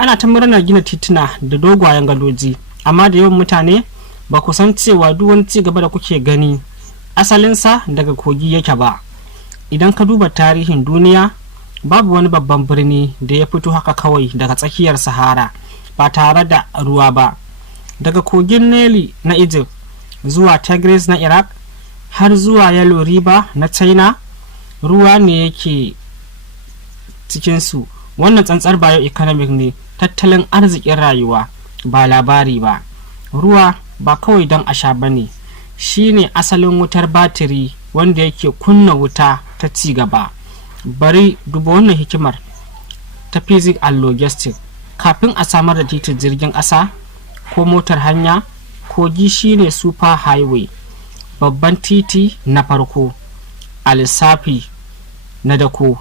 ana ta murnar gina tituna da dogayen gadoji, amma da yawan mutane ba ku san cewa duk wani ci gaba da kuke gani asalinsa daga kogi yake ba. Idan ka duba tarihin duniya, babu wani babban birni da ya fito haka kawai daga tsakiyar Sahara ba tare da ruwa ba. Daga kogin Nile na Egypt zuwa Tigris na Iraq har zuwa Yellow River na China, ruwa ne yake cikinsu. Wannan tsantsar bioeconomic ne, tattalin arzikin rayuwa, ba labari ba. Ruwa ba kawai don a sha bane, shi ne asalin wutar batiri wanda yake kunna wuta ta ci gaba. Bari duba wannan hikimar ta physics and logistics. Kafin a samar da titin jirgin ƙasa ko motar hanya, kogi shine super highway, babban titi na farko a lissafi na dako.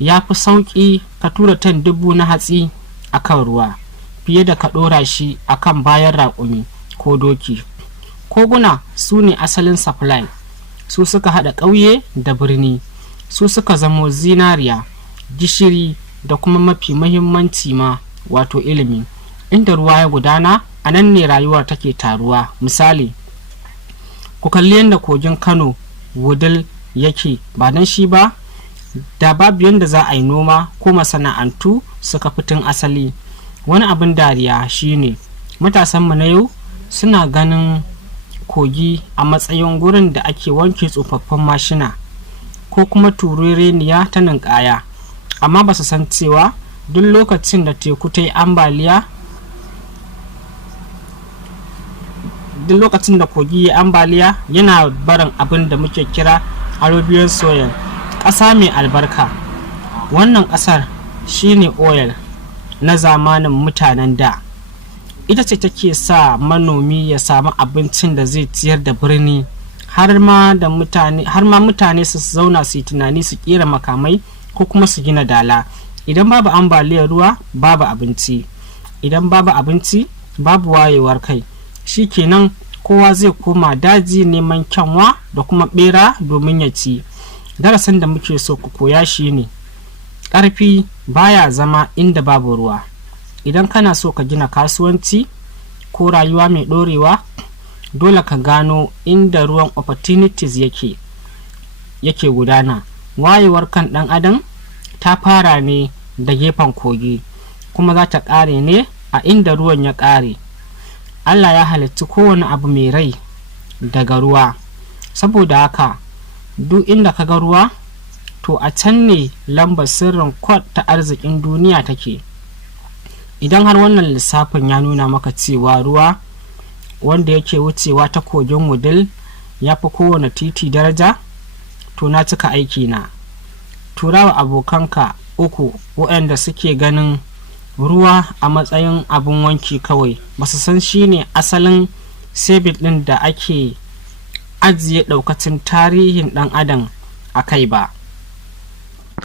Ya fi sauƙi ka tura tan 1000 na hatsi akan ruwa fiye da ka ɗora shi akan bayan raƙumi ko doki. Koguna su ne asalin supply, su suka haɗa ƙauye da birni, su suka zamo zinariya, gishiri da kuma mafi muhimmanci ma wato ilimi. Inda ruwa ya gudana, a nan ne rayuwar take taruwa. Misali, ku kalli yadda kogin Kano Wudil yake, ba dan shi ba da babu yadda za a yi noma ko masana'antu suka fitin asali. Wani abin dariya shine matasanmu na yau suna ganin kogi a matsayin gurin da ake wanke tsofaffin mashina ko kuma turereniya ta ninkaya, amma ba su san cewa duk lokacin da teku ta yi ambaliya, duk lokacin da kogi ya ambaliya yana barin abin da muke kira alluvial soil, ƙasa mai albarka. Wannan ƙasar shine oil na zamanin mutanen da, ita ce take sa manomi ya samu abincin da zai ciyar da birni, har ma mutane su zauna su yi tunani su kera makamai ko kuma su gina dala. Idan babu ambaliyar ruwa, babu abinci. Idan babu abinci, babu wayewar kai. Shikenan kowa zai koma daji neman kyanwa da kuma bera domin ya ci. Darasin da muke so ku koya shine ƙarfi baya zama inda babu ruwa. Idan kana so ka gina kasuwanci ko rayuwa mai ɗorewa, dole ka gano inda ruwan opportunities yake gudana. Wayewar kan ɗan adam ta fara ne da gefen kogi, kuma za ta ƙare ne a inda ruwan ya ƙare. Allah ya halicci kowane abu mai rai daga ruwa, saboda haka duk inda ka ga ruwa, to a can ne lambar sirrin kod ta arzikin duniya take. Idan har wannan lissafin ya nuna maka cewa ruwa wanda yake wucewa ta kogin Wudil ya fi kowane titi daraja, to na cika aiki na. Turawa abokanka 3 waɗanda suke ganin ruwa a matsayin abin wanki kawai, ba su san shine asalin sabit ɗin da ake ajiye ɗaukacin tarihin ɗan adam a kai ba.